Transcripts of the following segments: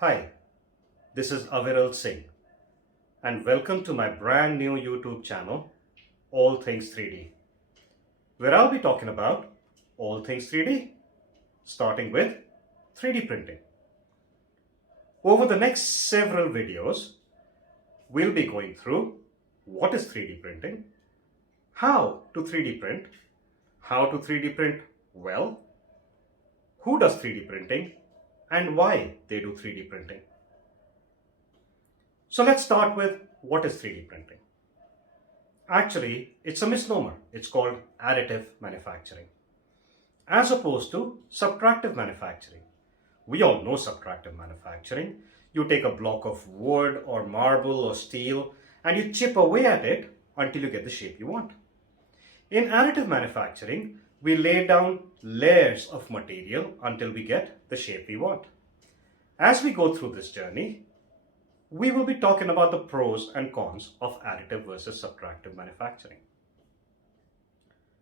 Hi, this is Aviral Singh and welcome to my brand new YouTube channel, All Things 3D, where I'll be talking about all things 3D, starting with 3D printing. Over the next several videos, we'll be going through what is 3D printing, how to 3D print, how to 3D print well, who does 3D printing, and why they do 3D printing. So let's start with what is 3D printing. Actually, it's a misnomer. It's called additive manufacturing, as opposed to subtractive manufacturing. We all know subtractive manufacturing. You take a block of wood or marble or steel and you chip away at it until you get the shape you want. In additive manufacturing, we lay down layers of material until we get the shape we want. As we go through this journey, we will be talking about the pros and cons of additive versus subtractive manufacturing.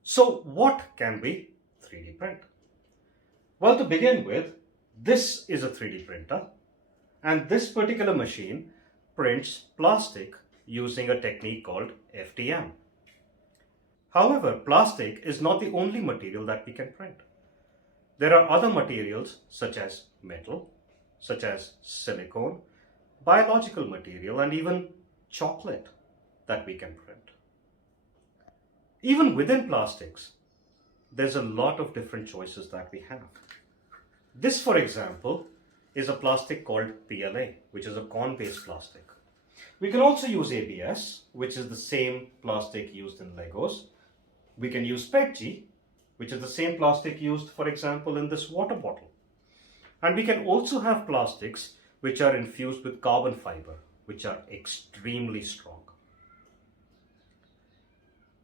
So what can we 3D print? Well, to begin with, this is a 3D printer, and this particular machine prints plastic using a technique called FDM. However, plastic is not the only material that we can print. There are other materials such as metal, such as silicone, biological material, and even chocolate that we can print. Even within plastics, there's a lot of different choices that we have. This, for example, is a plastic called PLA, which is a corn-based plastic. We can also use ABS, which is the same plastic used in Legos. We can use PETG, which is the same plastic used, for example, in this water bottle. And we can also have plastics which are infused with carbon fiber, which are extremely strong.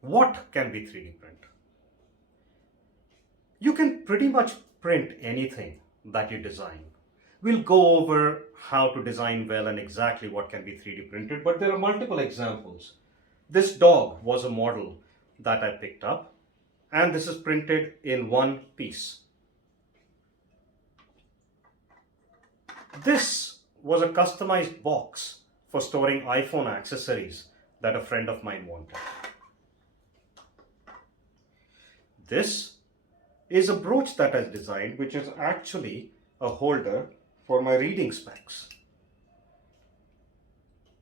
What can we 3D print? You can pretty much print anything that you design. We'll go over how to design well and exactly what can be 3D printed, but there are multiple examples. This dog was a model that I picked up, and this is printed in one piece. This was a customized box for storing iPhone accessories that a friend of mine wanted. This is a brooch that I designed, which is actually a holder for my reading specs.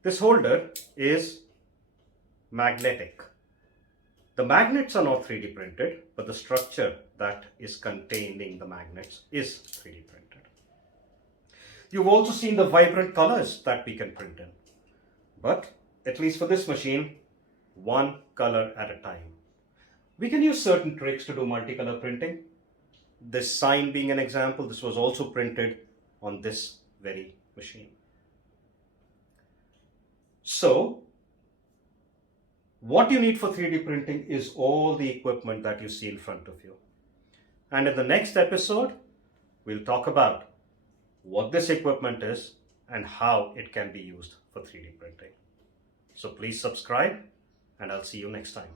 This holder is magnetic. The magnets are not 3D printed, but the structure that is containing the magnets is 3D printed. You've also seen the vibrant colors that we can print in. But at least for this machine, one color at a time. We can use certain tricks to do multicolor printing. This sign being an example, this was also printed on this very machine. So, what you need for 3D printing is all the equipment that you see in front of you. And in the next episode, we'll talk about what this equipment is and how it can be used for 3D printing. So please subscribe, and I'll see you next time.